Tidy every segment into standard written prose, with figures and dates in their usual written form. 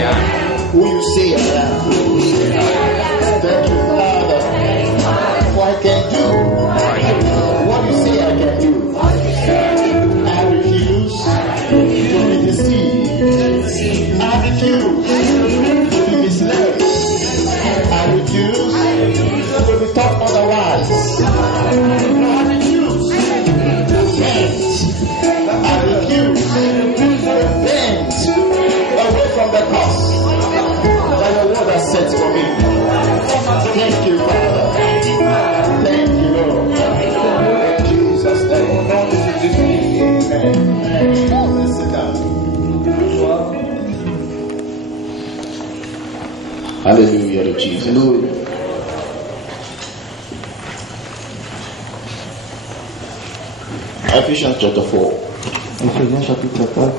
Who you say I am. Thank you, Father. For I can do what you say I can do. I refuse to be deceived. I refuse to be misled. I refuse to be taught otherwise. I refuse to bend. I refuse to bend away from the cross that your word has set for me. Thank you, Father. Thank you, Lord. In Jesus' name. Amen. Let's sit down. Hallelujah to Jesus. Hallelujah. Ephesians chapter 4. Ephésiens chapitre 4.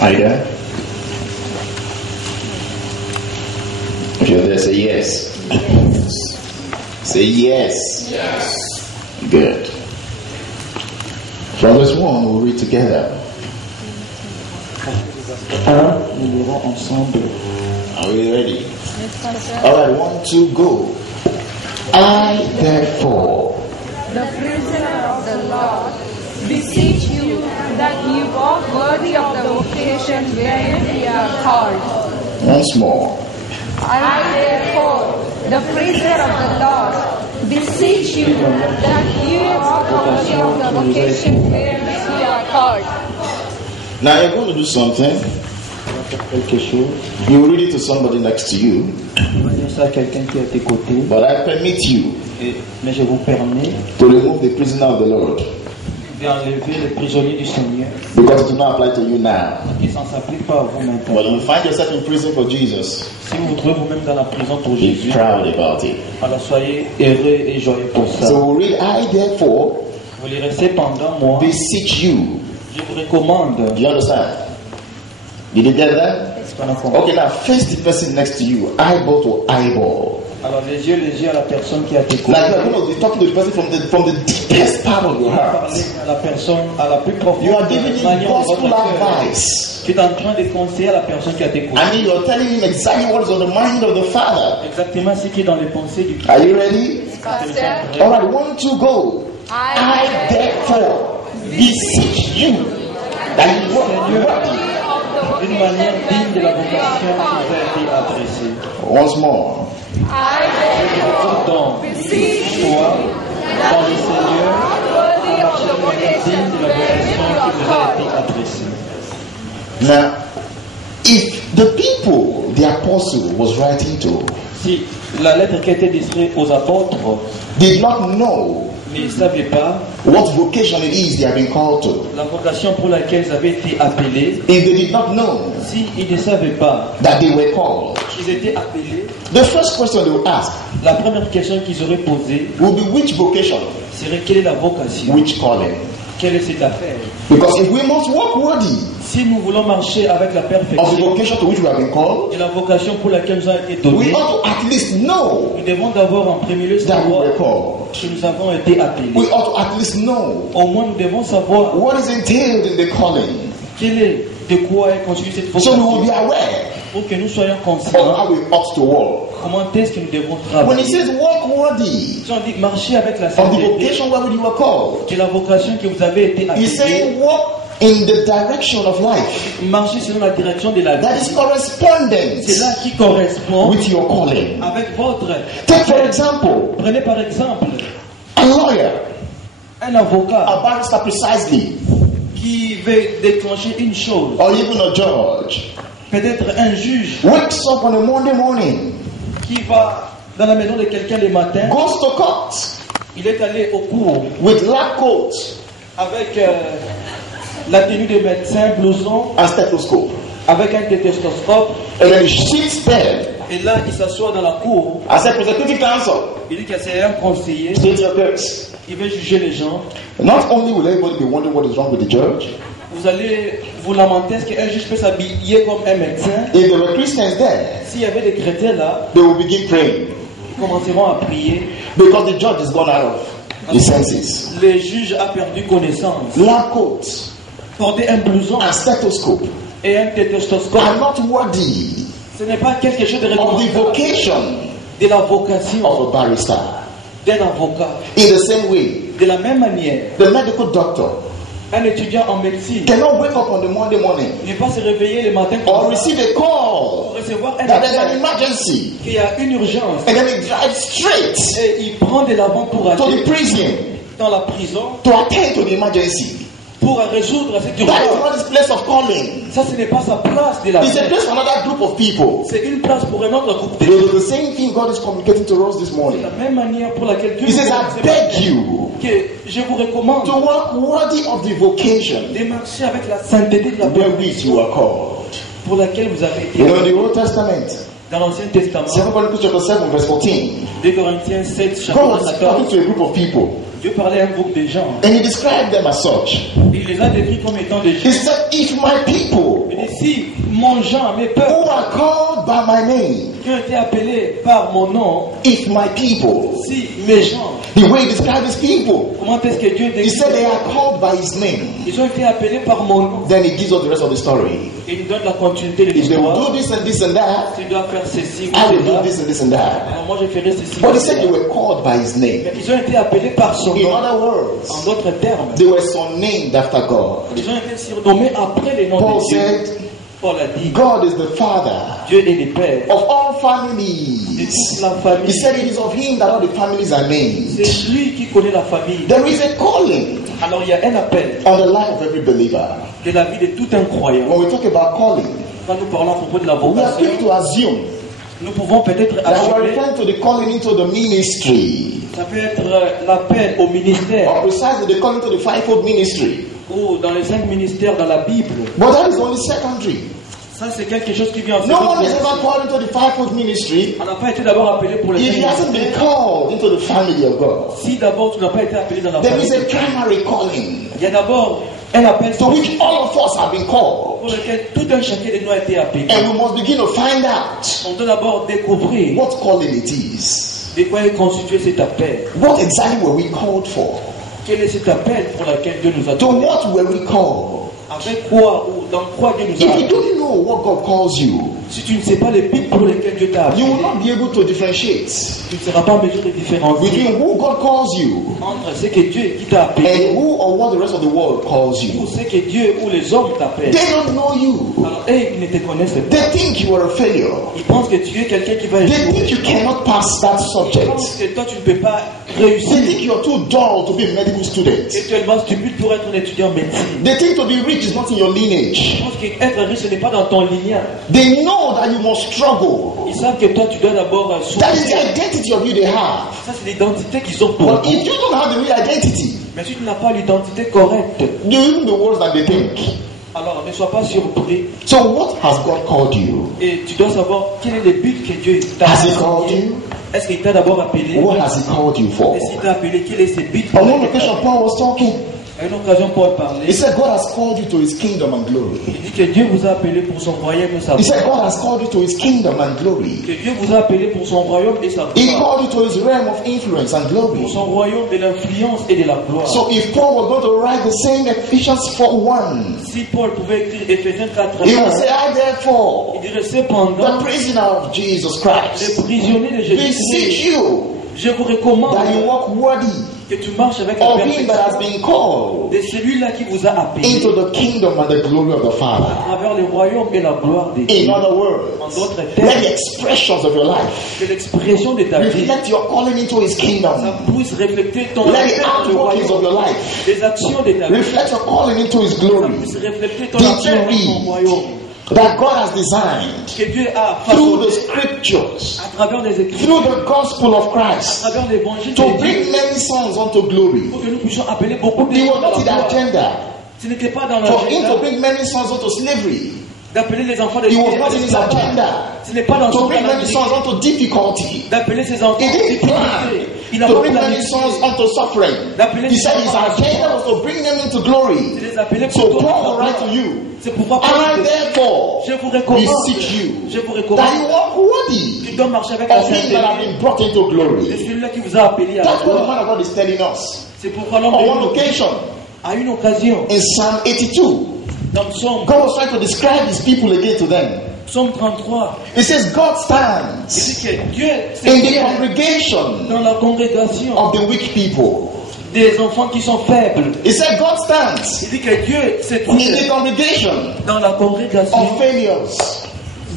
Are you there? If you're there, say yes. Say yes. Yes. Good. From this one, we'll read together. Nous lirons ensemble. Are we ready? Alright, 1, 2, go. I, therefore, the prisoner of the Lord, beseech you that you walk worthy of the vocation wherein we are called. once more. I therefore, the prisoner of the Lord, beseech you that you walk worthy of the vocation wherein we are called. Now you're going to do something. Quelque chose. You read it to somebody next to you, On va dire ça à quelqu'un qui est à tes côtés. but I permit you Mais je vous permets to remove the prisoner of the Lord d'enlever les prisonniers du Seigneur. because it does not apply to you now. Qui ne s'applique pas à vous maintenant. But you find yourself in prison for Jesus, Si vous vous trouvez vous-même dans la prison pour be Jésus, proud about it. alors soyez heureux et joyeux pour ça. So we'll read, I therefore Vous lirez cependant, moi, beseech you. je vous recommande. Do you understand? Did you get that? Okay, now face the person next to you, eyeball to eyeball. Alors les yeux à la personne qui est à tes côtés. Now you are going to be talking to the person from the deepest part of your heart. Parler à la personne à la plus profonde. You are giving him manière de votre gospel cœur. advice. Tu es en train de conseiller à la personne qui est à tes côtés. I mean, you're telling him exactly what is on the mind of the Father. Exactement ce qui est dans les pensées du Christ. Are you ready? Pastor, All right, 1, 2, go. I therefore beseech you that you walk worthy. D'une manière digne de la vocation qui vous a été adressée. Once more. I therefore Donc, beseech you toi, dans le Seigneur, worthy à of marcher the d'une manière digne vocation de la wherein vocation you qui are vous a called. été adressée. Now, if the people the apostle was writing to Si la lettre qui a été destinée aux apôtres did not know ne savaient pas what vocation it is they have been called to, la vocation pour laquelle ils avaient été appelés, if they did not know s'ils ne savaient pas that they were called, qu'ils étaient appelés, the first question they would ask la première question qu'ils auraient posée would be which vocation, serait quelle est la vocation, which calling. quelle est cette affaire. Because if we must walk worthy Si nous voulons marcher avec la of the perfection vocation to which we have been called, et la vocation pour laquelle nous avons été we donnés, ought to at least know nous devons d'abord en premier lieu that we savoir were called. que nous avons été appelés. We ought to at least know Au moins, nous devons savoir what is entailed in the calling, quel est, de quoi est constituée cette so we will vocation be aware pour que nous soyons of conscients how we ought to walk. comment est-ce que nous devons When he travailler. says walk worthy Si on dit marcher avec la of the sainteté, vocation wherewith you were called, que la vocation que vous avez été he's appelée, saying walk in the direction of life marcher selon la direction de la that is vie. correspondent C'est là qui correspond with your calling. avec votre. Take for example Prenez par exemple a lawyer, un avocat a barrister precisely, qui veut déclencher une chose, or even a judge, peut-être un juge wakes up on a Monday morning, qui va dans la maison de quelqu'un le matin, goes to court il est allé au cours with lab coat avec la tenue de médecin, blouson, and stethoscope, avec un stéthoscope, and then he sits there Et là, il s'assoit dans la cour. I said, prosecuting counsel, Il dit que c'est un conseiller. state your case. Il veut juger les gens. Not only will everybody be wondering what is wrong with the judge, Vous allez vous lamenter. Est-ce qu'un juge peut s'habiller comme un médecin? if there were Christians there, S'il y avait des chrétiens là, they will begin praying ils commenceront à prier. because the judge is gone out of his senses. Le juge a perdu connaissance. Lab coat Porter un blouson and stethoscope et un stéthoscope, are not worthy ce n'est pas quelque chose de of the recommandable vocation de la vocation of a barrister. d'un avocat. In the same way, De la même manière, the medical doctor un étudiant en médecine cannot wake up on the Monday morning ne peut pas se réveiller le matin or comme ça receive a pour call recevoir un that there's an appel emergency qu'il y a une urgence and then he drives straight et il prend de l'avant pour to the aller prison dans la prison to attend to the emergency. pour résoudre cette That is urgence. not his place of calling. Ça, ce n'est pas sa place de la It's a vie. place for another group of people. C'est une place pour un autre groupe de It is the same thing God is communicating to us this De morning. la même manière pour laquelle Dieu He says, I nous beg you que je vous recommande to walk worthy of the vocation de marcher avec la sainteté de la paix wherewith you are called. pour laquelle vous avez You know, in été the Old Testament, dans l'Ancien Testament, 2 Chronicles chapter 7, verse 14, 2 Corinthiens 7, God chapitre was 14, talking to a group of people Dieu parlait à un groupe de gens. and he described them as such. Il les a décrits comme étant des He gens. said, if my people Il dit, si mon gens, mes who peuples, are called by my name, qui ont été appelés par mon nom, if my people, si mes gens, the way he described his people, comment est-ce que Dieu he décrit? said they are called by his name. Ils ont été appelés par mon nom. Then he gives us the rest of the story. Et il nous donne la continuité de If they will l'histoire. do this and that, Tu dois faire ceci ou I will cela. do this and that. Alors moi, je ferai ceci. But ou he said they cela. were called by his name. Mais ils ont été appelés par son In nom. other En words, d'autres termes, they were surnamed after God. ils ont été surnommés après les noms Paul de Dieu. said, Paul a dit, God is the Father Dieu est le Père of all de families. toute la famille. He said it is of him that all the families are named. C'est lui qui connaît la famille. There is a calling Alors il y a un appel on the life of every believer. de la vie de tout un croyant. When we talk about calling, Quand nous parlons à propos de la we are quick vocation, to assume nous pouvons peut-être that we are assumer, referring to the calling into the ministry, ça peut être l'appel au ministère or precisely the calling to the fivefold ministry. ou dans les 5 ministères dans la Bible. But that is only secondary. Ça c'est quelque chose qui vient en No one is second. ever called into the fivefold ministry On n'a pas été d'abord appelé pour les if he 5 hasn't been ministères. called into the family of God. Si d'abord tu n'as pas été appelé dans la There is famille, a primary calling il y a d'abord un appel to which all of us have been called, pour lequel tout un chacun de nous a été appelé. and we must begin to find out On doit d'abord découvrir what calling it is. de quoi est constitué cet appel. What exactly were we called for? Quel est cet appel pour lequel Dieu nous a To donné? what were we called? Avec quoi ou dans quoi Dieu nous a If you appelés? don't know what God calls you, Si tu ne sais pas les buts pour lesquels Dieu t'a appelé, you will not be able to differentiate tu ne seras pas en mesure de différencier between who God calls you entre ce que Dieu qui t'a appelé and who or what the rest of the world calls ou you. ce que Dieu ou les hommes t'appellent. They don't know you. Alors, ils ne te connaissent pas. They think you are a failure. Ils pensent que tu es quelqu'un qui va They échouer. think you cannot pass that Ils pensent subject. que toi, tu ne peux pas They réussir. think you are too dull to be a medical student. Et tu es le stupide pour être un étudiant en médecine. They think to be rich is not in your lineage. Ils pensent qu'être riche, ce n'est pas dans ton lignage. They know that you must struggle. Ils savent que toi, tu dois d'abord That is the souffrir. identity of you they have. Ça, c'est l'identité qu'ils ont pour But toi. if you don't have the real identity, Mais si tu n'as pas l'identité correcte, you will be worse than they think. alors ne sois pas surpris. So what has God called you? Et tu dois savoir quel est le but que Dieu t'a Has he appelé. called you? Est-ce qu'il t'a d'abord appelé? What has he called you for? Et s'il t'a appelé, quel est ses buts? On one occasion, Paul was talking. À une occasion, Paul He parlait. said, God has called you to his kingdom and glory. Il dit que Dieu vous a appelé pour son royaume et sa He said, gloire. God has called you to his kingdom and glory. Que Dieu vous a appelé pour son royaume et sa He gloire. called you to his realm of influence and glory. Pour son royaume de l'influence et de la gloire. So if Paul was going to write the same Ephesians 4:1, Si Paul pouvait écrire Éphésiens 4, he would say, I therefore, il dirait cependant, the prisoner of Jesus Christ, les prisonniers de beseech Jésus-Christ, you je vous recommande that you walk worthy que tu marches avec la of him that has perfection been called de celui-là qui vous a appelé into the kingdom and the glory of the Father. à travers le royaume et la gloire de In Dieu. other En words, d'autres let termes, the expressions of your life que l'expression de ta vie, reflect your calling into his ça kingdom. puisse refléter ton Let appel the dans le outworkings of your royaume, life les actions de ta vie, reflect your calling into his ça glory. puisse refléter ton Did appel you dans read ton royaume. that God has designed Que Dieu a through the façonné scriptures, à travers les Écritures, through the gospel of à Christ, travers l'évangile to de Dieu, bring many sons unto glory? pour que nous puissions appeler beaucoup de It gens was dans not in la the gloire. agenda Ce n'était pas dans for him to l'agenda bring many sons unto slavery. d'appeler les enfants de It Dieu. was not in his agenda Ce n'est pas dans to son bring many calendrier sons unto difficulty. d'appeler ses enfants He en didn't plan difficulté. Il n'a to pas bring many planifié sons unto suffering. d'appeler He ses said his enfants. agenda was to bring them into C'est glory. les appeler So pour Paul will toi. write to you, C'est pourquoi I therefore je vous recommande, beseech you je vous that recommande you walk worthy tu dois marcher avec la of him that have sainteté been brought into de glory. celui-là qui vous a appelé à la That's what the gloire. man of God is telling us. C'est pourquoi l'homme On de one Dieu, occasion, à une occasion, in Psalm 82, dans Psaume God was trying to describe his people again to them. Psaume 33, He says, God il stands dit que Dieu in the tient congregation dans la congrégation of the weak people. des enfants qui sont faibles. He said, God stands Il dit que Dieu se in the trouve congregation dans la congrégation of failures.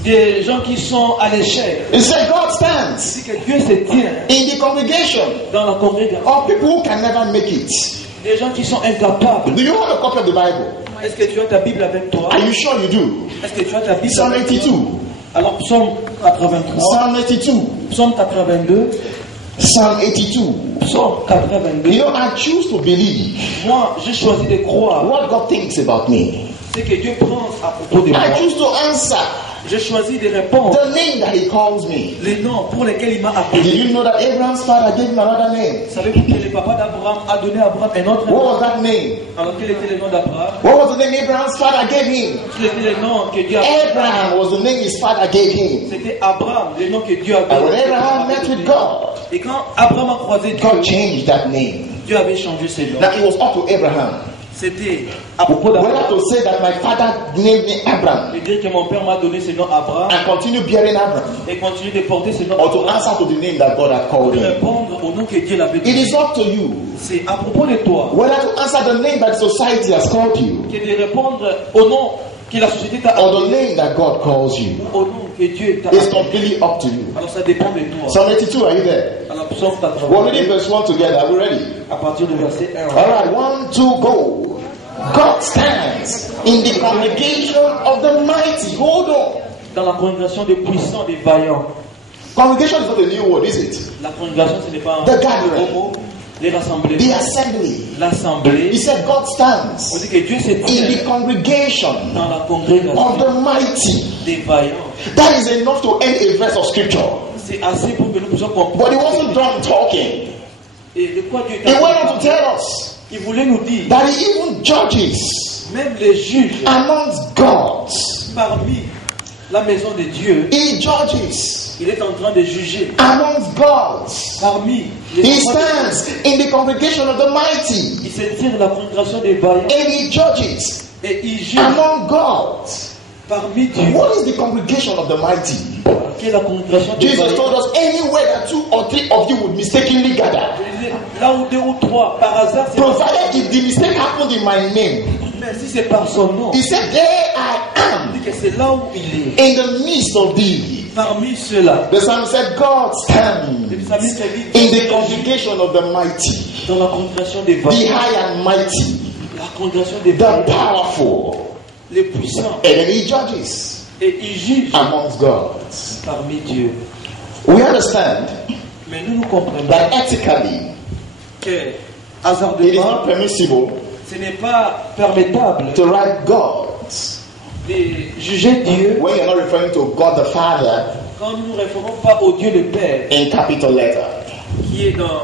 des gens qui sont à l'échec. He said, God Il stands dit que Dieu se tient in the congregation dans la congrégation of people who can never make it. des gens qui sont incapables. Do you have a copy of the Bible? Est-ce que tu as ta Bible avec toi? Are you sure you do? Est-ce que tu as ta Bible Psalm avec toi? 82. Alors Psaume 83, Psalm 82. Psaume 82, Psalm 82. Psaume 82. You know, I choose to believe Moi, j'ai choisi de croire what God thinks about me. ce que Dieu pense à propos de moi. I choose to answer J'ai choisi de répondre the name that He calls me. les noms pour lesquels il m'a appelé. Did you know that Abraham's father gave him another name? Savez-vous que le papa d'Abraham a donné à Abraham un autre What nom? was that name? Alors quel était le nom d'Abraham? What was the name Abraham's father gave him? Quel était le nom que Dieu a donné? Abraham was the name his father gave him. C'était Abraham, le nom que Dieu a And when donné. Abraham met with God, Et quand Abraham a croisé God Dieu, changed that name. Dieu avait changé ses noms. Now it was up to Abraham C'était à propos whether d'Abraham. to say that my father named me Abraham De dire que mon père m'a donné ce nom Abraham and continue bearing Abraham, et continuer de porter ce nom or to Abraham. answer to the name that God had called De him. répondre au nom que Dieu l'avait It donné. is up to you C'est à propos de toi whether to answer the name that society has called you que de répondre au nom que la société t'a or the appelé, name that God calls you. au nom que Dieu t'a It's appelé. completely up to you. Alors ça dépend de toi. Psalm 82, are you there? Alors Psaume We're reading 80, verse 1 together. Are we ready? à partir du verset 1. Alright, 1, 2, go. God stands in the congregation of the mighty. Hold on. Dans la congrégation des puissants, des vaillants. Congregation is not a new word, is it? La congrégation, ce n'est pas un The gathering. gros mot. Les rassemblés. The assembly. L'assemblée. He said God On stands dit que Dieu se in tient the congregation dans la congrégation of the mighty. des vaillants. That is enough to end a verse of scripture. C'est assez pour que nous puissions comprendre. But he wasn't done talking. Et de quoi Dieu He est went on to tell us Il voulait nous dire, that he even judges même les juges amongst gods. parmi la maison de Dieu, He judges il est en train de juger amongst gods. parmi les He enfants de Dieu. stands in the congregation of the mighty. Il se tire la congrégation des vaillants And he judges et il juge among gods. parmi Dieu. What is the congregation of the mighty? Qui est la congrégation des Jesus vaillants? told us anywhere that 2 or 3 of you would mistakenly gather. Là où 2 ou 3, par hasard, c'est Provided if the mistake happened in my name, mais si c'est par son nom, he said, There I il dit am que c'est là où il est, in the midst of thee. parmi ceux-là. The psalmist said, God Le stands psalmiste a dit, in the congregation of the mighty, dans la congrégation des the vaillants, high and mighty, la congrégation des the vaillants, powerful. les puissants, And then he judges et il juge amongst gods. parmi Dieu. We understand Mais nous comprenons that ethically que it is hasardeusement, not permissible ce n'est pas permettable to write gods de juger Dieu when you're not referring to God the Father quand nous ne nous référons pas au Dieu le Père in capital letter. qui est dans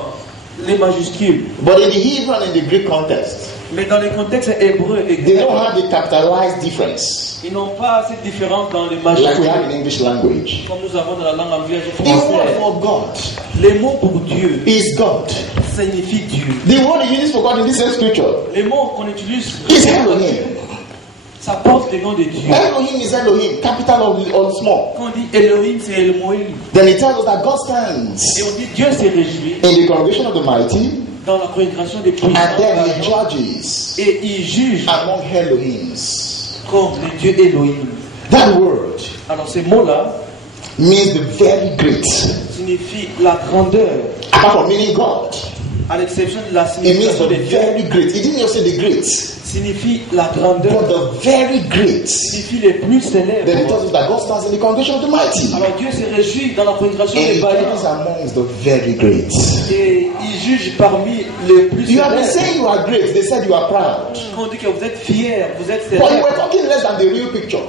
les majuscules. But in the Hebrew and in the Greek context, Mais dans les contextes hébreux et they grecs, don't have the capitalized difference ils n'ont pas cette différence dans les like we have majuscules in English language. comme nous avons dans la langue anglaise et The word française. for God Les mots pour Dieu is God. signifient Dieu. The word he uses for God in this same scripture Les mots qu'on utilise is Elohim. ça porte le nom de Dieu. Elohim is Elohim, capital or small. Quand on dit Elohim, c'est Elohim. Then he tells us that God Et stands on dit Dieu s'est réjoui in the congregation of the mighty, dans la congrégation des puissants and then he judges et il juge among Elohims. comme le Dieu Elohim. That word Alors ces mots-là means the very great. signifient la grandeur, Apart from meaning God, à l'exception de la it means signification the de Dieu, very great. He didn't just say the great, signifie la grandeur, but the very great. signifie les plus Then he célèbres. tells us that God stands in the congregation of the mighty, Alors Dieu se réjouit dans la congrégation and des he vaillants stands amongst the very great. et il juge parmi les plus You have been célèbres. saying you are great. They said you are proud. Quand on dit que vous êtes fiers, vous êtes But you célèbres, were talking less than the real picture.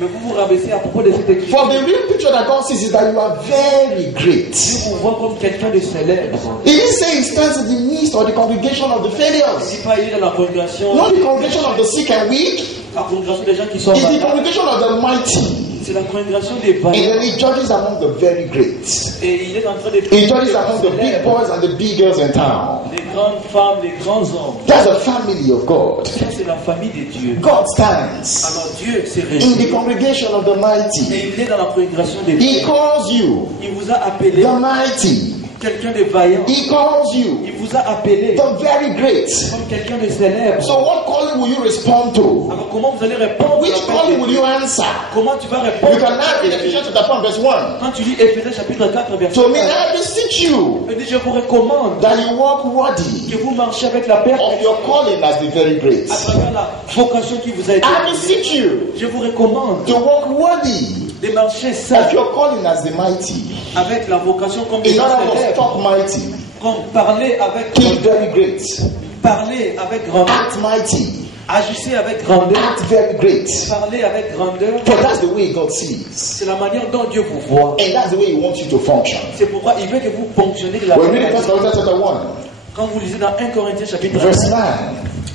Mais vous vous rabaissez à propos de cette église. For the real picture that God sees is that you are very great. Dieu vous voit comme quelqu'un de célèbre. He didn't say he stands in the midst or the congregation of the Il ne failures. dit pas il est dans la congrégation. Not the congregation of the sick and weak. La congrégation des gens qui sont It's the malades. congregation of the mighty. C'est la congrégation des And vaillants. then he judges among the very great. Et il est en train de He judges among the big boys and the big girls in town. les grandes femmes, les grands hommes. That's the family of God. Ça, c'est la famille de Dieu. God stands Alors Dieu s'est in the réuni. congregation of the Et mighty. il est dans la congrégation des He vaillants. calls you Il vous a appelé the mighty. quelqu'un de vaillant. He calls you Il vous a appelé the very great. comme quelqu'un de célèbre. So what calling will you respond to? Alors comment vous allez répondre? Which calling will you answer? Comment tu vas You répondre? can now read Ephesians chapter 4 verse 1. Quand tu lis Éphésiens chapitre 4 verset To me, 1, I beseech you il dit je vous recommande that you walk worthy que vous marchiez avec la paix of your calling as the very great. à travers la vocation qui vous a été I donnée. beseech you Je vous recommande to walk worthy de marcher of seul your calling as the mighty. avec la vocation comme des In gens other words, célèbres, talk mighty, comme parler avec be very great, parler avec grandeur, act mighty, agissez avec grandeur, act very great. parler avec grandeur. For that's the way God sees. C'est la manière dont Dieu vous voit. And that's the way He wants you to function. C'est pourquoi il veut que vous fonctionnez de la When we manière. read 1 Corinthians chapter 1, Quand vous lisez dans 1 Corinthiens chapitre verse 1, 9,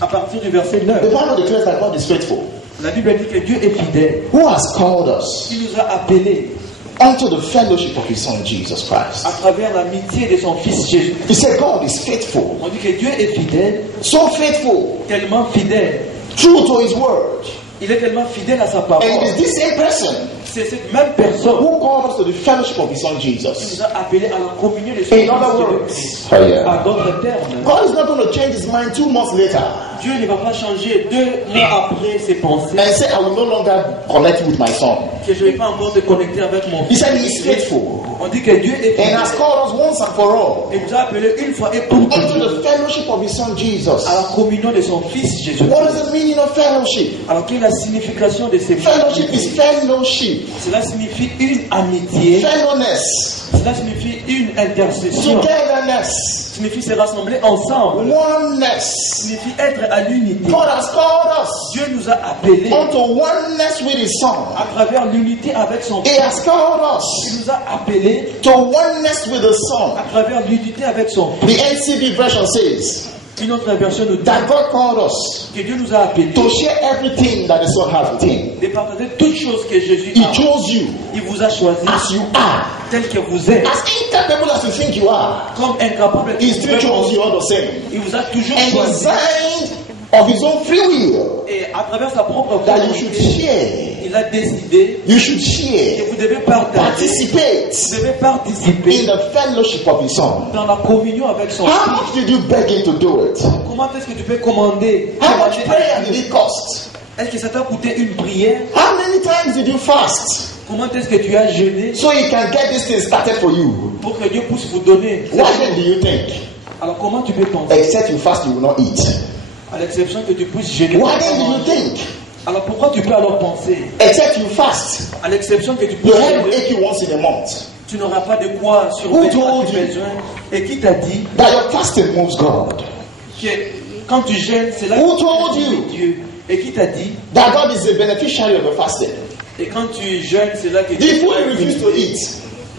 à partir du verset the 9, Bible declares that God is faithful, la Bible dit que Dieu est fidèle. who has called us Il nous a appelés unto the fellowship of His Son Jesus Christ. à travers l'amitié de son Fils Jésus. He said God is faithful, On dit que Dieu est fidèle, so faithful, tellement fidèle. true to His word. Il est tellement fidèle à sa And parole. it is this same person C'est cette même personne who called us to the fellowship of His Son qui Jesus. nous a appelés à la communion de son In other Fils words, Jésus. oh yeah. À d'autres termes, God is not going to change His mind 2 months later Dieu ne va pas changer 2 mois après ses pensées and say, I will no longer connect with my son. que je ne vais pas encore te connecter avec mon He Fils. said He is faithful On dit que Dieu est and fidèle. has called us once and for all Il nous a appelés une fois et pour unto toujours the fellowship of His Son Jesus. à la communion de son Fils Jésus. What is the meaning of fellowship? Alors quelle est la signification de ces Fellowship is fellowship, Cela signifie une amitié, fellowness, cela signifie une intercession, togetherness, signifie se rassembler ensemble, oneness. signifie être à l'unité. God has called us Dieu nous a appelés unto oneness with His Son. à travers l'unité avec son He Fils. has called Il us nous a appelés to oneness with the Son. à travers l'unité avec son Fils. The NCB version says Une autre version nous dit that God called us que Dieu nous a appelés to share everything that the Son has with Him. de partager toutes choses que Jésus He a. chose you Il vous a choisi as you are, tel que vous êtes, as incapable as you think you are. comme incapable. He still chose you all the same. Il vous a toujours And choisi. designed of His own free will Et à travers sa propre that you should volonté, share. il a décidé You should que share, vous devez partager, participate vous devez participer in the fellowship of His Son. dans la communion avec son How Fils. much did you beg Him to do it? Comment est-ce que tu peux commander? How much demander prayer à did Dieu? it cost? Est-ce que ça t'a coûté une prière? How many times did you fast Comment est-ce que tu as jeûné so He can get this thing started for you? pour que Dieu puisse vous donner? What then do you think? Alors comment tu peux penser? Except you fast, you will not eat. À l'exception que tu puisses jeûner. What then do you think? Alors pourquoi tu peux alors penser? Except you fast, À l'exception que tu your puisses head will jeûner, ache you once in a month. tu n'auras pas de quoi Who surveiller told tes you? besoins. Et qui t'a dit That your fasting moves God. que quand tu jeûnes, c'est là Who que tu told respectes you? Dieu. Et qui t'a dit? That God is the beneficiary of your fasting. Et quand tu jeûnes, c'est là que Did tu food you refuse to eat?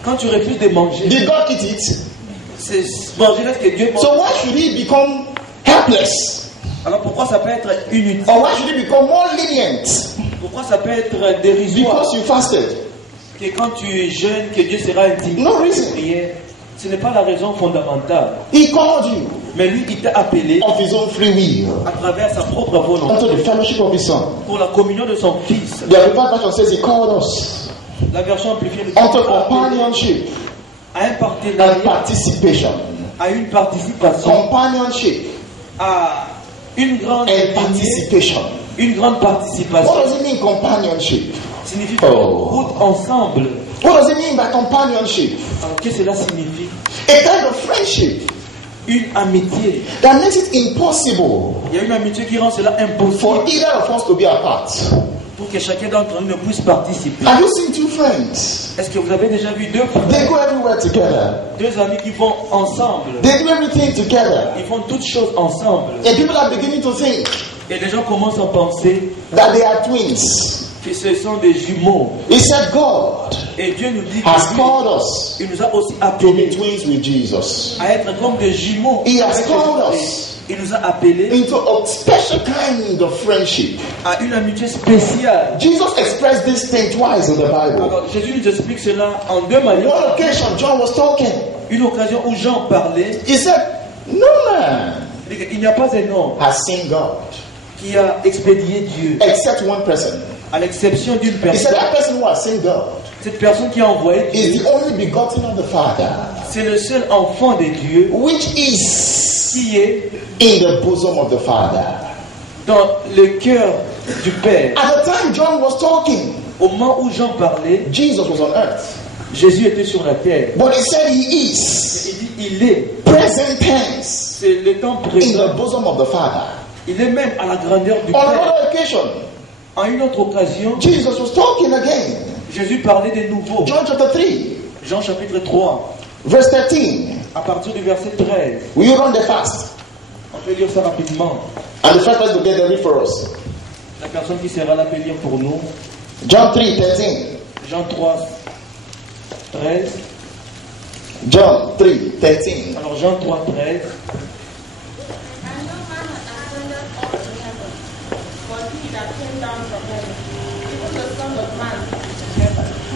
Quand tu refuses de manger, Did God eat it? c'est manger là que Dieu mange. So why should He become helpless? Alors pourquoi ça peut être inutile? Or why should He become more lenient Pourquoi ça peut être dérisoire? because you fasted? Que quand tu jeûnes, que Dieu sera intimidé. No reason. Prière. Ce n'est pas la raison fondamentale. He called you Mais lui, il t'a appelé of His own free will à travers sa propre volonté unto the fellowship of His Son. pour la communion de son Fils. The Amplified version says He called us La version amplifiée nous dit unto companionship à un and partenariat, participation. à une participation, Companionship à une grande and union, participation. une grande What participation. does it mean, companionship? Signifie Oh. faire route ensemble. What does it mean by companionship? Alors qu'est-ce que cela signifie? A kind of friendship Une amitié. that makes it impossible Il y a une amitié qui rend cela for impossible either of us to be apart. pour que chacun d'entre nous ne puisse participer. Have you seen two friends? Est-ce que vous avez déjà vu deux They frères, go everywhere together. deux amis qui vont ensemble? They do everything together. Ils font toutes choses ensemble. And people are beginning to think Et les gens commencent à penser that they are twins. que ce sont des jumeaux. He said God Et Dieu nous dit has que called us il nous a aussi to be appelés twins with Jesus. à être comme des jumeaux. He has avec called Jésus. us Il nous a appelés into a special kind of friendship. à une amitié spéciale. Jesus expressed this thing twice in the Bible. Alors, Jésus nous explique cela en deux manières. One occasion, John was talking. Une occasion où Jean parlait, He said, no man il n'y a pas un homme has seen God qui a expédié Dieu, except one person. à l'exception d'une He said, personne. that person who has seen God Cette personne qui a envoyé is Dieu, the only begotten of the Father, c'est le seul enfant de Dieu which is qui est in the bosom of the Father. dans le cœur du Père. At the time John was talking, Au moment où Jean parlait, Jesus was on earth. Jésus était sur la terre. But he said he is Il dit, il est. present tense C'est le temps in présent. the bosom of the Father. Il est même à la grandeur du On Père. another occasion, En une autre occasion, Jesus was talking again. Jésus parlait de nouveau. John chapter 3, Jean chapitre 3, verse 13. à partir du verset 13. Will you run the fast? On peut lire ça rapidement. And the first person to get the read for us. La personne qui sera là peut lire pour nous. John 3:13. Jean 3, 13. John 3:13. Alors Jean 3, 13.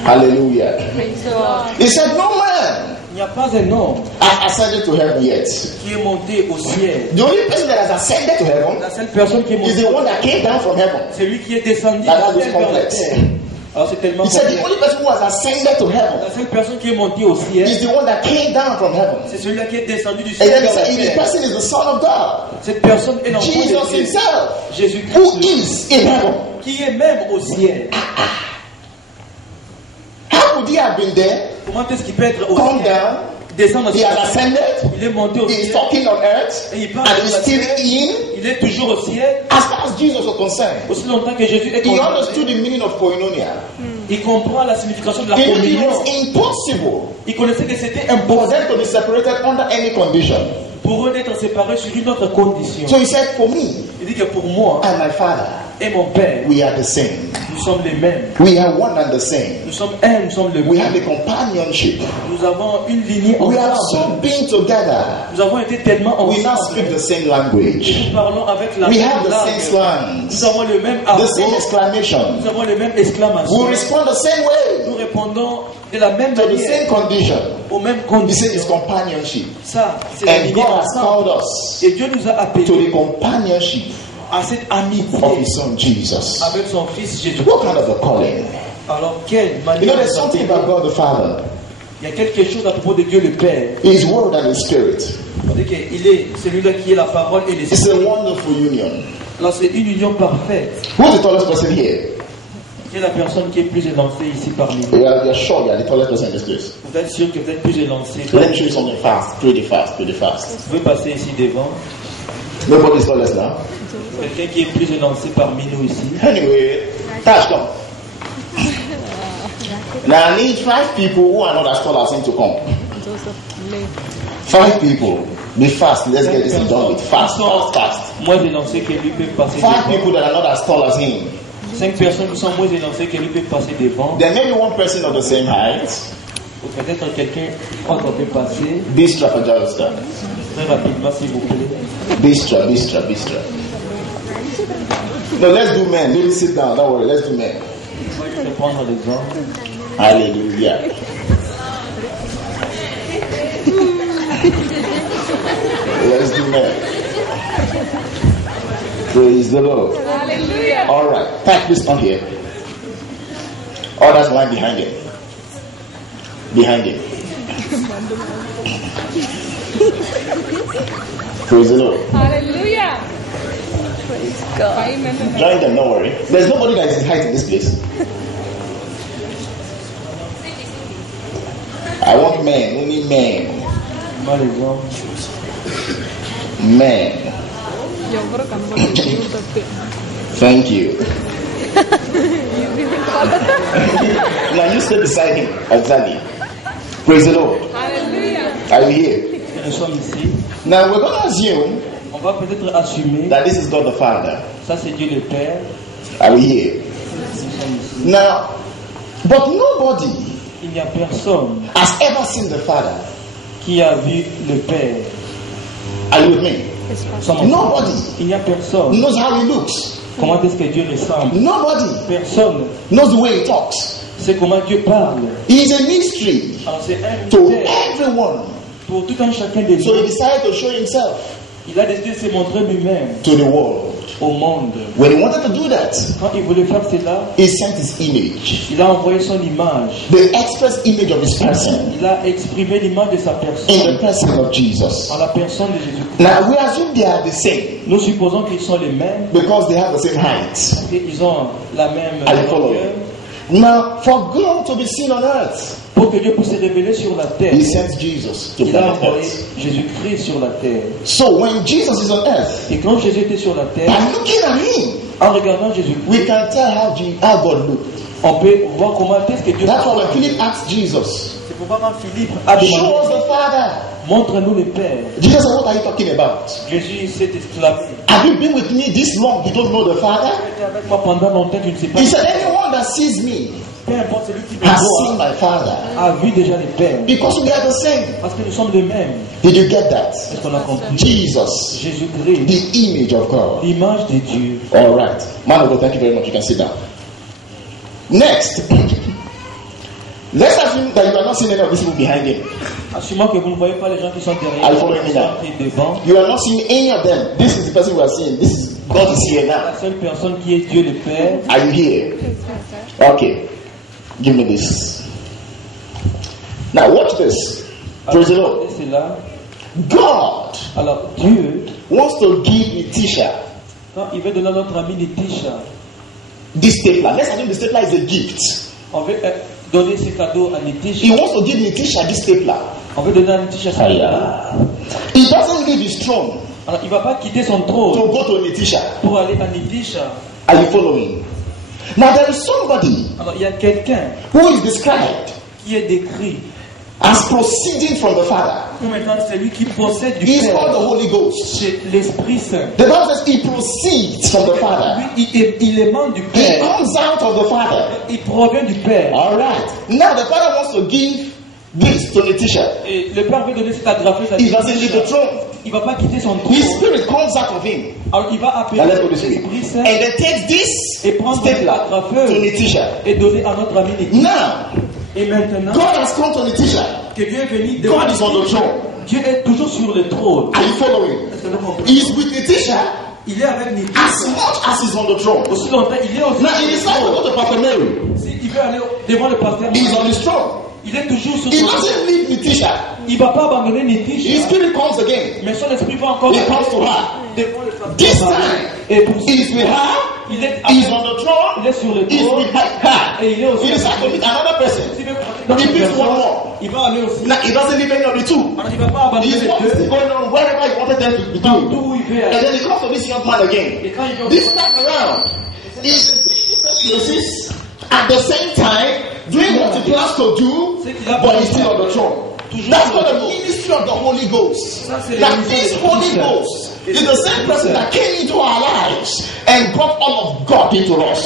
Hallelujah. Praise the Lord. He said, no man Il n'y a pas un homme has ascended to heaven yet. qui est monté au ciel. The only person that has ascended to heaven La seule personne qui est is montée, the one that came down from heaven. c'est lui qui est descendu That du is ciel vers la complex. terre. Alors c'est tellement He said the complexe. only person who has ascended to heaven La seule personne qui est montée au ciel, is the one that came down from heaven. c'est celui-là qui est descendu du And ciel then he vers la said, the terre. person is the Son of God. Cette personne est l'enfant Jesus de Dieu. himself, Jésus-Christ, who is in heaven. qui est même au ciel. How could he have been there, Comment est-ce qu'il peut être au come ciel, down, descendre au he ciel? has ascended, Il est monté au he is ciel, talking on earth, et il parle and sur he's la still terre. in? Il est toujours au ciel. As far as Jesus was concerned, Aussi longtemps que Jésus est he connu, understood the meaning of koinonia. il comprend la signification de la It communion. was impossible Il connaissait que c'était for impossible them to be separated under any condition. pour eux d'être séparés sur une autre condition. So he said, for me Il dit que pour moi and my Father, et mon Père, we are the same. nous sommes les mêmes. We are one and the same. Nous sommes un, nous sommes le We have même. a companionship. Nous avons une lignée We have ensemble. so been together. Nous avons été tellement We now ensemble. speak the same language. Nous parlons avec la We même have the same langue. slangs, Nous avons le même the argot. same exclamation. Nous avons les mêmes exclamations. We respond the same Nous way répondons de la même to the manière, same condition. aux mêmes He said it's conditions. companionship. Ça, c'est la And lignée God has ensemble. called us Et Dieu nous a to appelés the companionship à cette amitié of His Son Jesus. avec son Fils Jésus. What kind of a calling? Alors, quelle You manière know, de there's something s'appeler. about God the Father, Il y a quelque chose à propos de Dieu le Père. His Word and His Spirit. C'est-à-dire qu'il est celui-là qui est la parole et It's l'esprit. a wonderful union. Alors, c'est une union parfaite. Who's the tallest person here? Qui est la personne qui est plus élancée ici parmi nous? You're sure you're the tallest person in this place. Vous êtes sûr que vous êtes plus élancé? Let me show you something fast, pretty fast, pretty fast. Vous pouvez passer ici devant. Nobody's tallest now. Quelqu'un qui est plus élancé parmi nous ici. Anyway, Tash, come. Now I need 5 people who are not as tall as him to come. 5 people. Be fast. Let's get this thing done with. Fast, fast, fast. Moins élancés que lui peuvent passer 5 devant. people that are not as tall as him. 5 personnes qui sont moins élancées que lui peuvent passer devant. There may be one person of the same height. Ou peut-être quelqu'un autre peut passer. Bistra for Jalsta. Très rapidement, s'il vous plaît. Bistra, Bistra, Bistra. No, let's do men. Maybe sit down. Don't worry. Let's do men. Moi, je vais prendre l'exemple. Hallelujah. Let's do men. Praise the Lord. Hallelujah. All right. Pack this on here. Others line behind it. Behind it. Praise the Lord. Hallelujah. Praise God. Join them, don't worry. There's nobody that is in height in this place. I want men, only men. Moi, l'exemple. Men. Thank you. Now you stay beside him, exactly. Praise the Lord. Hallelujah. Are you here? Nous sommes ici. Now we're going to assume On va peut-être assumer. that this is God the Father. Ça, c'est Dieu le Père. Are we here? Nous sommes ici. Now, but nobody Il n'y a personne has ever seen the Father. qui a vu le Père. Are you with me? Nobody Il n'y a personne. knows how he looks. Comment est-ce que Dieu ressemble? Nobody Personne knows the way he talks. sait comment Dieu parle. He is a mystery Alors c'est un to mystère everyone. pour tout un chacun des So he nous. decided to show himself Il a décidé de se montrer lui-même to the world. au monde. When he wanted to do that, Quand il voulait faire cela, he sent his image, il a envoyé son image. the express image of his person, Il a exprimé l'image de sa in personne the person of Jesus. en la personne de Jésus-Christ. Now we assume they are the same Nous supposons qu'ils sont les mêmes because they have the same height. et ils ont la même Are you following? longueur. Now, for God to be seen on earth, Pour que Dieu puisse se révéler sur la terre, he sends Jesus to il a planet envoyé earth. Jésus-Christ sur la terre. So when Jesus is on earth, Et quand Jésus était sur la terre, by looking at him, en regardant Jésus, we can tell how God looked. on peut voir comment est-ce que Dieu That's why when Philip asked Jesus, C'est pourquoi quand Philippe a show demandé, us the Father. montre-nous le Père. Jesus said, what are you talking about? Jésus s'est exclamé, Have you been with me this long? You don't know the Father? tu es avec moi pendant longtemps, tu ne sais pas. He said, anyone that sees me Peu importe celui qui me has seen voit, my Father. a vu déjà le Père. Because we are the same. Parce que nous sommes les mêmes. Did you get that? Est-ce qu'on a compris? Jesus, Jésus-Christ, the image of God. l'image de Dieu. All right. Man of God, thank you very much. You can sit down. Next, let's assume that you are not seeing any of these people behind him. Assumons que vous ne voyez pas les gens qui sont derrière, Are you following me qui sont now? pris devant. You are not seeing any of them. This is the person we are seeing. This is God is here now. La seule personne qui est Dieu le Père. Are you here? Okay. Give me this. Now watch this. Praise the Lord. Et c'est là. God Alors Dieu, wants to give Letitia quand il veut donner à notre ami Letitia, this stapler. Let's assume the stapler is a gift. on veut donner ce cadeau à He Letitia. wants to give Letitia this stapler. On veut donner à Letitia ce cadeau. He doesn't leave his throne Alors il ne va pas quitter son to trône go to Letitia. pour aller à Letitia. Are you following? Now there is somebody Alors il y a quelqu'un who is described qui est décrit as proceeding from the Father. comme étant celui qui possède du He is called the Père. Holy Ghost. C'est l'Esprit Saint. The Bible says he proceeds from the Father. Lui, il émane du He Père. comes out of the Father. Il provient du Père. All right. Now the Father wants to give this to Letitia. Et le Père veut donner cet agrafe à He doesn't leave the Letitia. throne. Il ne va pas quitter son trône. His spirit comes out of him. Alors il va appeler Now let's go this way. l'Esprit Saint And they take this et prendre stapler la to graveur Letitia. et donner à notre ami Letitia. Now, Et maintenant God has come to Letitia. que Dieu est venu devant God is on the throne. Dieu est toujours sur le trône. Are you following? Est-ce que vous comprenez? He's with Letitia Il est avec as Letitia. much as he's on the throne. Aussi longtemps, il est aussi Now, sur in le his life, we trône. go to Pastor Mary. S'il veut aller devant le pasteur, He's on his throne. il est toujours sur He son doesn't leave Letitia. Il ne va pas abandonner His Letitia. spirit comes again. Mais son esprit va encore He comes to her. devant le pasteur. This time, Et pour he's with her. il est He's avec- on the throne. il est sur le He's trône. with her. Et il est aussi He decides to meet another person. S'il veut He prendre picks une one personne, more. il va aller aussi. Now, he doesn't leave any of the two. Alors il ne va pas abandonner He's les what's deux. going on wherever he wanted them to be Partout doing. où il veut And aller. then he comes to this young man again. Et quand il vient This time around, he's places at the same time doing what he plans to do, but he's still on the throne. That's called the ministry of the Holy Ghost. Now, this Holy Ghost is the same person that came into our lives and brought all of God into us.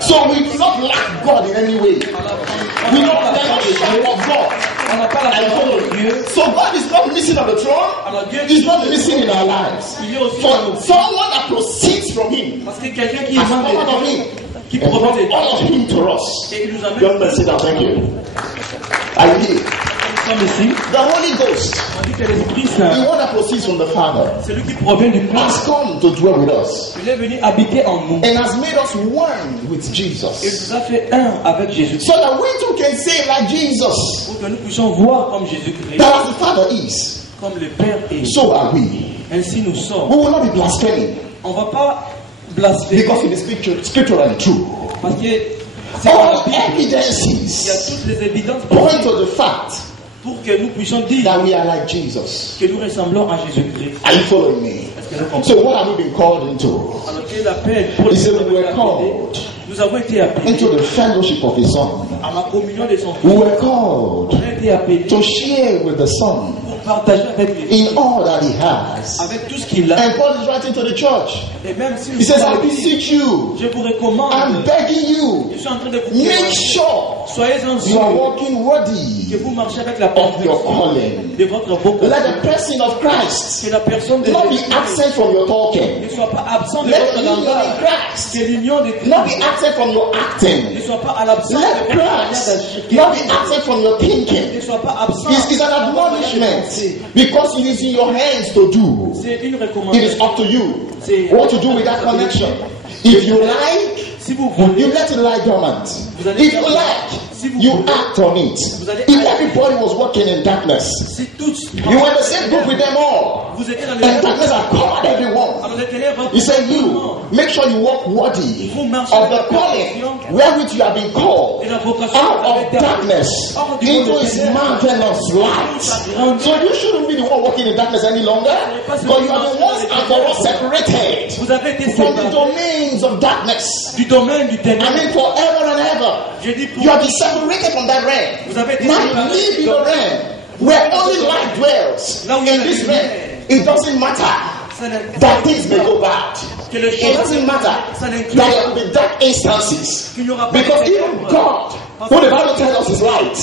So we do not lack God in any way. We don't lack the strength of God. On n'a pas la And parole de Dieu. so God is not missing on the throne. Alors Dieu He's not missing in our lives. il est aussi For dans nos vies. someone that proceeds from Him Parce que quelqu'un qui has émane come out of de Him Dieu, qui and provient de brought all of Dieu, Him to us. et il nous amène. Young man, sit down. Thank you. Are you here? Nous sommes ici. The Holy Ghost, On dit que l'Esprit the Saint, one that proceeds from the Father, celui qui provient du Père, has come to dwell with us il est venu habiter en nous. and has made us one with Il Jesus, nous a fait un avec Jésus. so that we too can say like Jesus, Pour que nous puissions voir comme Jésus-Christ, that as the Father is, comme le Père est. so are we. Ainsi nous sommes. We will not be blaspheming On ne va pas blasphémer because it is scripturally true. parce que c'est dans la All Bible. Il y a evidences toutes les évidences point to the fact pour que nous puissions dire that we are like Jesus. que nous ressemblons à Jésus-Christ. Are you following me? Est-ce que nous comprenons? So what have we been called into? Alors quel appel pour He said les we were called nous avons été appelés into the fellowship of His Son. à la communion de son We Fils. were called On a été appelés to share with the Son pour partager avec lui, in all that he has. avec tout ce qu'il a. And Paul is writing to the church. Et même si He says, I beseech you, je vous recommande, I'm begging you, je suis en train de vous make dire, sure soyez-en you are sûrs walking worthy que vous marchez avec la of your perfection calling. de votre vocation. Let the person of Christ Que la personne de not be Jésus absent from your talking. ne soit pas absent de Let votre the union in langage. Christ Que l'union de not be Christ absent from your ne acting. soit pas à l'absence de Let votre manière Christ d'agir. not be absent from your thinking. Ne soit pas absent. It's an admonishment because it is in your hands to do. C'est une It recommandation. is up to you what to do with that connection. If you like, Si vous voulez, you let it lie dormant. If you like, you act on it. If everybody was working in darkness, si tous you were in the same group with them all, vous étiez dans and les darkness had covered everyone. alors les ténèbres, He said, you make sure you walk worthy of the calling wherewith you have been called et la vocation out avec of darkness into his marvelous light. So you shouldn't be the one walking in darkness any longer, but you are the ones and for us separated vous avez été from the séparés domains of darkness. du domaine du I ténèbre. mean forever and ever. Je dis pour You have been separated from that realm. vous avez été Now séparés live in du the domaine. realm where only light dwells. In this realm, it doesn't matter Ça n'est- that things may go bad. que le It chose doesn't matter ça that n'inclut there will be dark instances. qu'il n'y aura pas Because de even ténèbres. God, who the Bible tells us is light,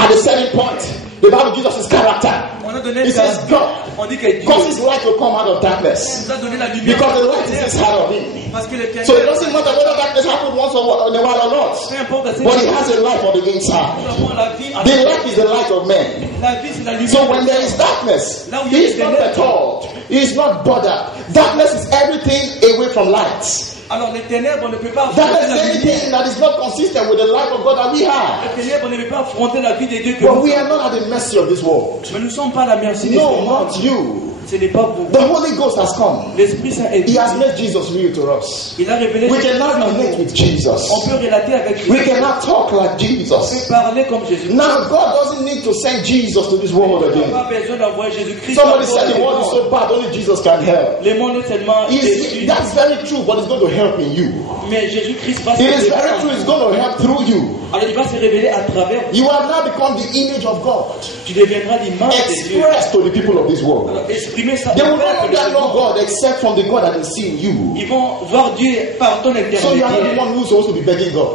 at a certain point, the Bible gives us his character. On a donné It says God on dit que Dieu causes light to come out of darkness nous a donné la lumière because the light is inside of him. parce que le ténèbre, So it doesn't matter whether darkness happens once in a while or not, peu importe c'est but it has a light on the inside. nous avons la vie en The light is the light of men. la vie c'est la lumière. So when there is darkness, he is not perturbed. He is not bothered. Darkness is everything away from light. Alors les ténèbres ne peuvent pas affronter Darkness is la lumière. anything that is not consistent with the light of God that we have. Les ténèbres ne peuvent pas affronter la vie de Dieu que But nous we avons. are not at the mercy of this world. Mais nous ne sommes pas à la merci de No, ce monde. not you. Ce n'est pas vous. The Holy Ghost has come. L'Esprit Saint est He has venu. made Jesus real to us. Il a révélé We Jésus cannot à nous. relate with Jesus. On peut relater avec We Jésus. cannot talk like On peut Jesus. parler comme Jésus. Now, God doesn't need to send Jesus to this world On n'a again. pas besoin d'envoyer Jésus-Christ. Somebody dans said the le world is monde. so bad, only Jesus can help. Le monde est tellement déçu. That's very true, but it's going to help in you. Mais Jésus-Christ va se It is révéler. very true, it's going to help through you. Alors il va se révéler à travers vous. You have now become the image of God, Tu deviendras l'image de Dieu. expressed to the people of this world. Alors exprimer ça. They will au no peuple de longer ce know monde. God except from the God that is in you. Ils vont voir Dieu par ton So you are not the intermédiaire. one who's supposed to be begging God.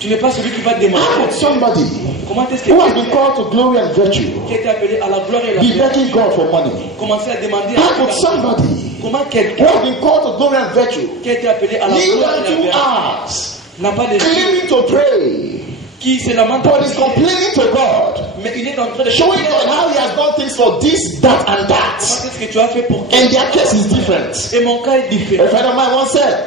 Tu n'es pas celui qui va te How demander. could somebody Comment est-ce que who has been called to glory and virtue qui est appelé à la gloire et à la be gloire begging God for money? commencer à demander How could à somebody comment who quelqu'un has been called to glory and virtue qui a été appelé à la kneel gloire down et à la 2 gloire hours, n'a pas de claiming to pray, qui se lamente but is complaining to God, mais il est en train de showing dire, God how he has done things for this, that, and comment that. est-ce que tu as fait pour And their case is different. et mon cas est A différent. friend of mine once said,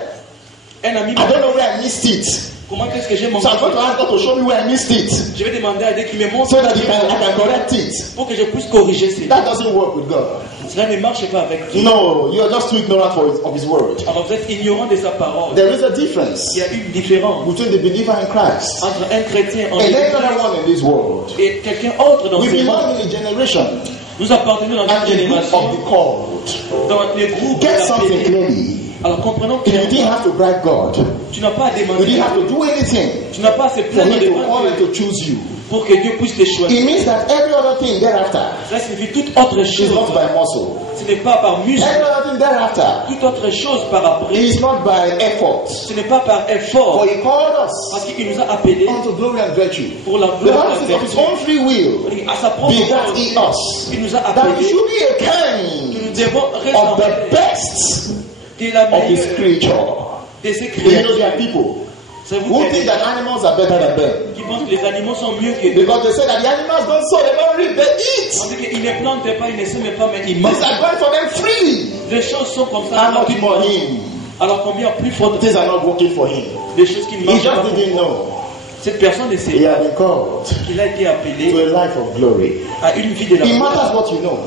Un ami I m'a don't know where I missed it. comment est-ce que j'ai mon So I'm going to ask God to show me where I missed it je vais demander à Dieu qu'il me montre so that I can correct it. pour que je puisse corriger ces That doesn't work with God. cela ne marche pas avec Dieu. No, you are just too ignorant of his word. Alors vous êtes ignorant de sa parole. There is a difference Il y a une différence between the believer in Christ entre un chrétien en and Jésus everyone in this world. et quelqu'un autre dans We ce monde. belong in a generation Nous appartenons dans and une the group génération, of the called. dans les groupes Get something appelés. clearly. Alors comprenons que You didn't have to bribe God. tu n'as pas à You demander, didn't have to do anything tu n'as pas à se for plaindre him to devant call and Dieu to choose you. pour que Dieu puisse te choisir. It means that every other thing thereafter Cela signifie toute autre is chose. not by muscle. Ce n'est pas par muscle. Every other thing thereafter Toute autre chose par après. is not by effort. Ce n'est pas par effort. For he called us Parce qu'il nous a appelés unto glory and virtue. pour la The gloire Bible et la says of his vertu. own free will À sa propre begat volonté, he us. il nous a That we appelés should be a que kind nous devons of ressembler the best de la of his meilleure creature. de ces You know, there are créatures. people C'est vous who think that animals are better than them. qui pensent que les animaux sont mieux que nous. Because they say that the animals don't sow, they don't reap, they eat. On dit qu'ils ne plantent pas, ils ne sèment pas, mais ils Things mangent. are going for them freely. Les choses sont comme ça. I'm not for gratuitement. him. Alors combien plus fortes Things are not working for him. des choses qui ne He marchent just pas pour didn't toi. know. Cette personne ne sait He pas had been called qu'il a été appelé to a life of glory. à une vie de la It gloire. matters what you know.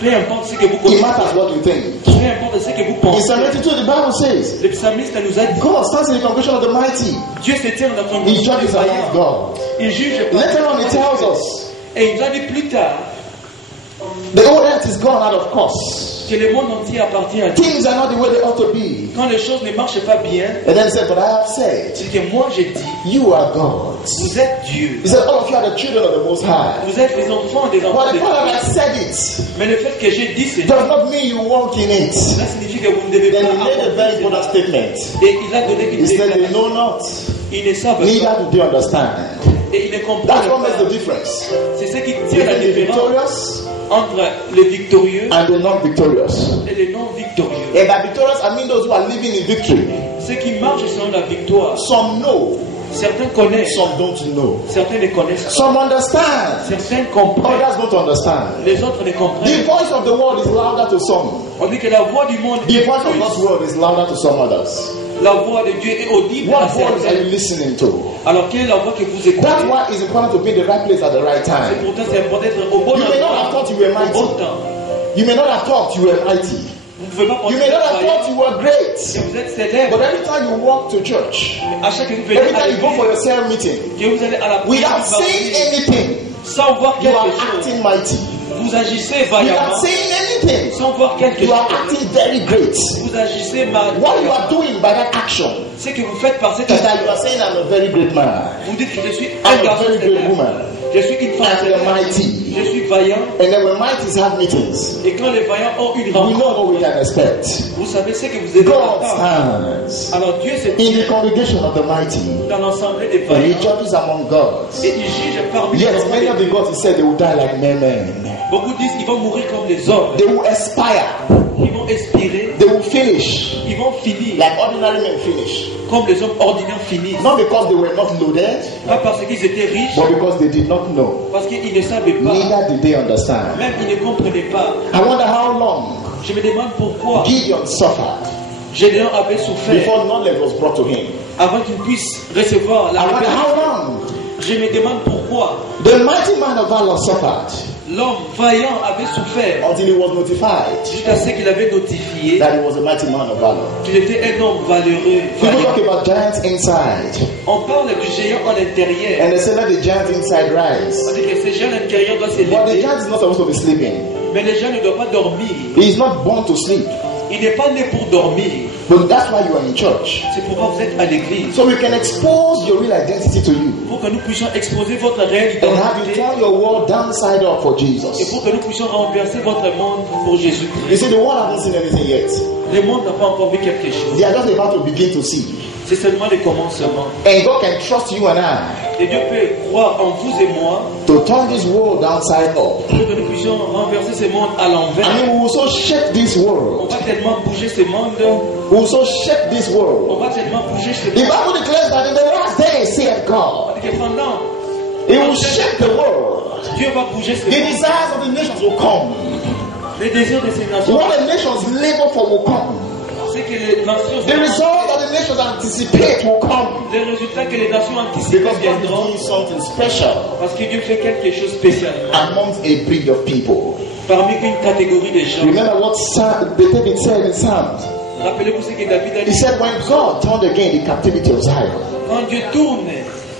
Peu importe ce que vous It connaissez, matters what you think. peu importe ce que vous In pensez. Psalm 82, the Bible says, Le psalmiste nous a dit, God stands in the congregation of the mighty. Dieu se tient dans ton He judges against God. Il juge pas. Later on, he tells us Et il nous a dit plus tard, The whole earth is gone out of course. Que le monde entier appartient à Dieu. Things are not the way they ought to be. Quand les choses ne marchent pas bien, And then he said, but I have said, c'est que moi j'ai dit, you are gods. vous êtes Dieu. He said, all of you are the children of the Most High. Vous êtes les enfants des enfants But de the fact that Dieu. I said it Mais le fait que j'ai dit cela, does not mean you walk in it. cela signifie que vous ne devez Then pas he made a very accomplir important cela. statement. Et il a donné He une said, they déclaration. know not, Ils ne savent neither pas. do they understand. Et ils ne comprennent That's what makes the pas. difference C'est ce qui tient la between the différence victorious entre les victorieux and the non-victorious. et les non victorieux. And by victorious, I mean those who are living in victory. Ceux qui marchent selon la victoire, Some know, certains connaissent, some don't know. certains ne connaissent pas, Some understand, certains comprennent, others don't understand. les autres ne The comprennent. voice of the world is louder to some. On dit que la voix du monde The est voice of God's plus. word is louder to some others. La voix de Dieu est audible à What voice are certains. you listening to? Alors quelle est la voix que vous écoutez? That's why it's important to be in the right place at the right C'est time. pourtant c'est important d'être au bon You may not have endroit, thought you were au bon mighty. temps. You may not have thought you were mighty. Vous ne pouvez pas penser You que may not have vous thought you were great. vous êtes célèbre. But every time you walk to church, À chaque fois que vous venez every à time you go for your l'église, cell meeting, que vous allez à la prière, without saying anything, sans voir you are quelque chose, acting mighty. vous agissez Without vaillamment, saying anything, sans voir quelque you are chose, acting very great. vous agissez mal. What you are doing by that action Ce que vous faites par cette is action, that you are saying, I'm a very great man. vous dites que je suis I'm un a garçon very great célèbre, woman. je suis une femme I'm célèbre, mighty. je suis vaillant. And then when mighties have meetings, Et quand les vaillants ont une we know rencontre, what we can expect. vous savez ce que vous êtes God capable. stands Alors Dieu se in tient the congregation of the mighty, dans l'ensemble des and he vaillants judges among gods. et il juge parmi les Yes, many of the hommes. gods, he said, they will die like men. Beaucoup disent qu'ils vont mourir comme les hommes, They will expire. ils vont expirer, They will finish ils vont finir like ordinary men finish. comme les hommes ordinaires finissent. Not because they were not loaded, Pas parce qu'ils étaient riches, but because they did not know. parce qu'ils ne savaient pas, Neither did they understand. même ils ne comprenaient pas. I wonder how long Je me demande pourquoi Gideon suffered Gédéon avait souffert before knowledge was brought to him. avant qu'il puisse recevoir la I wonder révélation. how long Je me demande pourquoi the mighty man of valor suffered l'homme vaillant avait souffert until he was notified jusqu'à ce qu'il avait notifié that he was a mighty man of valor. qu'il était un homme valeureux. People vaillant. talk about giants inside, On parle du géant à l'intérieur. and they say that the giant inside rise. On dit que ce géant à l'intérieur doit se But the lever. giant is not supposed to be sleeping. Mais le géant ne doit pas dormir. He is not born to sleep. Il n'est pas né pour dormir. But that's why you are in church. C'est pourquoi vous êtes à l'église. So we can expose your real identity to you Pour que nous puissions exposer votre réelle and have you identité. turn your world downside up for Et Jesus. pour que nous puissions renverser votre monde pour You Jésus-Christ. see, the world hasn't seen anything yet. Le monde n'a pas encore vu quelque chose. They are just about to begin to see. C'est seulement le commencement. And God can trust you and I Et Dieu peut croire en vous et moi to turn this world downside up. pour que nous puissions renverser ce monde à l'envers. I mean, we will so shake this On world. va tellement bouger ce monde. We will so shake this On world. va tellement bouger ce The monde. Bible declares that in the last days, saith God, On dit que pendant, He will shake the world. Dieu va bouger ce The monde. desires of the nations will come. Les désirs de ces nations, What the nations labor for will come. c'est que les nations, The result that the nations anticipate will come. les résultats que les nations anticipent Because God is viendront doing something special parce que Dieu fait quelque chose de spécial amongst a breed of people. parmi une catégorie de gens. Remember what David said in Psalms. Rappelez-vous ce que David a He dit. said, when God turned again the captivity of Zion, Quand Dieu tourne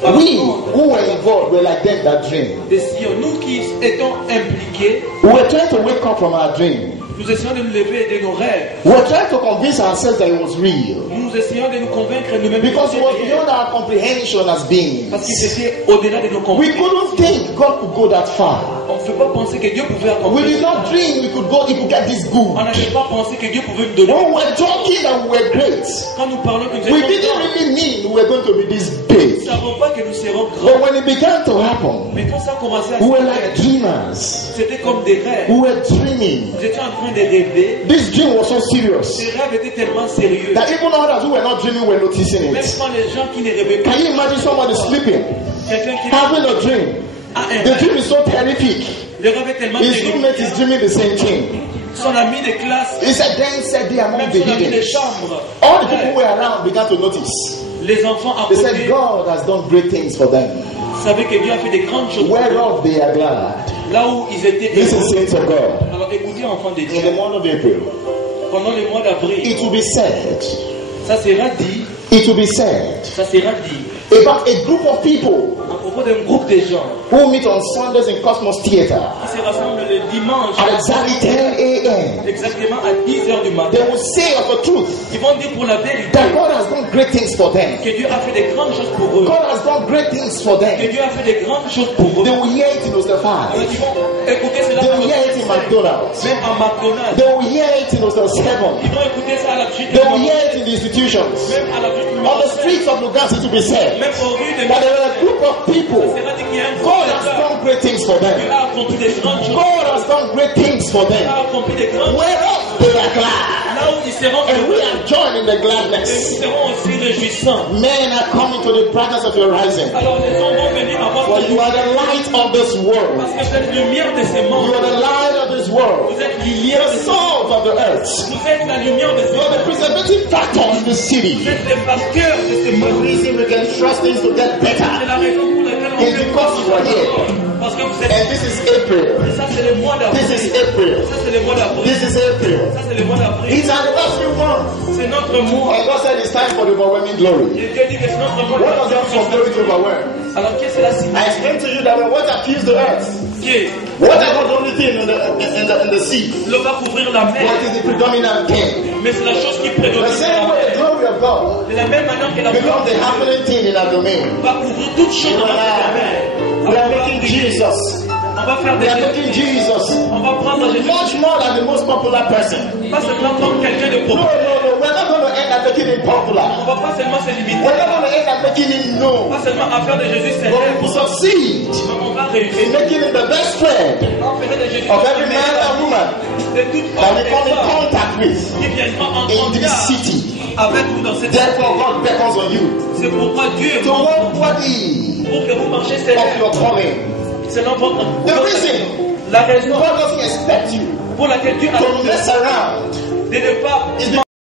par we le monde who were involved were like them that dream. de Sion, nous qui étions impliqués, We were trying to wake up from our dream. nous essayons de nous lever de nos rêves. We were trying to convince ourselves that it was real. Nous essayons de nous convaincre nous-mêmes Because que it was c'était beyond réel. our comprehension as beings. Parce que c'était au-delà de nos We compétences. couldn't think God could go that far. On ne peut pas penser que Dieu pouvait We accomplir. did not dream we could go, he could get this good. On n'avait pas pensé que Dieu pouvait nous donner. When we were talking that we were great, Quand nous parlons que nous we étions didn't grands, really mean we were going to be this nous ne big. savons pas que nous serons But grands. when it began to happen, Mais quand ça a commencé à we were se like faire, dreamers. c'était comme des rêves. We were dreaming. Nous étions en train de rêver. This dream was so serious Ces rêves étaient tellement sérieux. that even others who were not dreaming were noticing Même it. quand les gens qui ne rêvaient pas, Can you imagine somebody sleeping, quelqu'un qui having a dream? a un The rêve, dream is so terrific. le rêve est tellement His roommate is terrifiant. dreaming the same thing. Son ami de classe, He said, then said they among même the son ami de hidden. chambre, All the people who were around began to notice. les enfants à They côté said, God has done great things for them, savaient que Dieu a fait des grandes choses. whereof they are glad. Là où ils étaient Listen, heureux. saints of God. Alors écoutez, enfants de In the Dieu, month of April, pendant le mois d'avril, it will be said, ça sera dit, it will be said ça sera dit about a group of people à propos d'un groupe de gens who meet on Sundays in Cosmos Theater. qui se rassemblent le dimanche at exactly 10 a.m., exactement à 10h du matin. they will say of the truth Ils vont dire pour la vérité that God has done great things for them. que Dieu a fait des grandes choses pour eux. God has done great things for Que them. Dieu a fait des grandes choses pour eux. They will hear it in Oster Alors, 5. ils vont écouter cela They dans will hear it in McDonald's. même en McDonald's. They will hear it in Oster 7. Ils vont écouter ça à la suite They will hear it in the institutions. même à la suite On the streets of Lugasi to be said même aux rues de that there are a group of people. c'est là qu'il y a un God has done great things for Dieu them. a accompli des grandes choses. God has done great things for Dieu them. a accompli des grandes choses. Whereof they are glad. Là où ils seront And we heureux, are joined in the et gladness. nous serons aussi réjouissants. Men are coming to the brightness of your rising. Alors les gens vont venir à For votre you are the light of this world. parce que vous êtes lumière de ces You mondes. are the light of this world. Vous êtes You lumière are de the ces salt of the earth. Vous êtes la lumière de ces You are the preservative factor in the Vous city. êtes les facteurs de ces The mondes. reason we can trust things to get C'est better. la raison pour laquelle on It's peut because you are here. parce que vous êtes And this is April. ça c'est le mois d'avril. This is April. Ça c'est le mois d'avril. This is April. Ça c'est le mois d'avril. It's an anniversary month. C'est notre mois. And God said it's time for the overwhelming glory. Et Dieu dit que c'est notre mois. What does that from glory to overwhelm? Alors qu'est-ce que cela signifie? I explained to you that when water fills the earth, Dieu, water is not the only thing in the sea, l'eau va couvrir la but mer, it is the predominant thing. mais c'est la chose qui The prédomine. same way the glory of God De la même manière que la becomes the happening thing in our domain. va couvrir toute chose dans la mer. We are making Jesus. On va faire We des are making Jesus On va prendre Jésus. much more than the most popular person. Pas seulement prendre quelqu'un de No, populaire. no, no. We're not going to end up making him popular. On va pas seulement se limiter. We're not going to end up making him known. Pas seulement à faire de Jésus But célèbre. we will succeed Mais on va in réussir. making him the best friend On ferait de Jésus of every man and woman de toute that forme we et come in femme contact with qui viendront en in this contact city. avec vous dans cette Therefore, God beckons on you C'est pourquoi Dieu to walk worthy pour que vous marchiez of célèbre. your calling. Selon votre The reason la raison God doesn't expect you pour laquelle Dieu a to mess around de ne pas is because